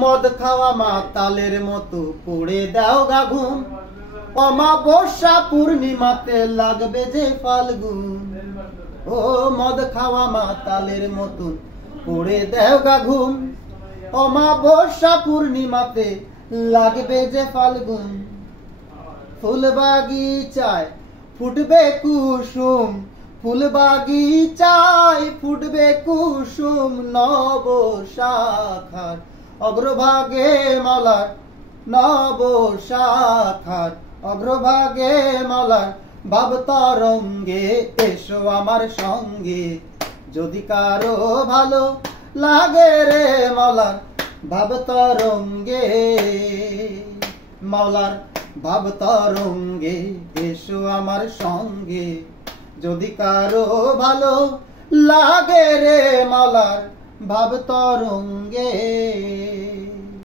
মদ খাওয়া মাতালের মতো পড়ে দাও গা ঘুম, অমাবস্যা পূর্ণিমাতে লাগবে যে ফাল্গুন। ও মদ খাওয়া মাতালের মতো পড়ে দাও গা ঘুম, অমাবস্যা পূর্ণিমাতে লাগবে যে ফাল্গুন। ফুল বাগিচায় ফুটবে কুসুম, ফুল বাগিচায় ফুটবে কুসুম, নব শাখার অগ্রভাগে মলার, নব শাখার অগ্রভাগে মলার ভাব তরঙ্গে এসো আমার সঙ্গে। যদি কারো ভালো লাগে রে মলার ভাব তরঙ্গে, মলার ভাব তরঙ্গে এসো আমার সঙ্গে। যদি কারো ভালো লাগে রে মলার ভাব তরঙ্গে।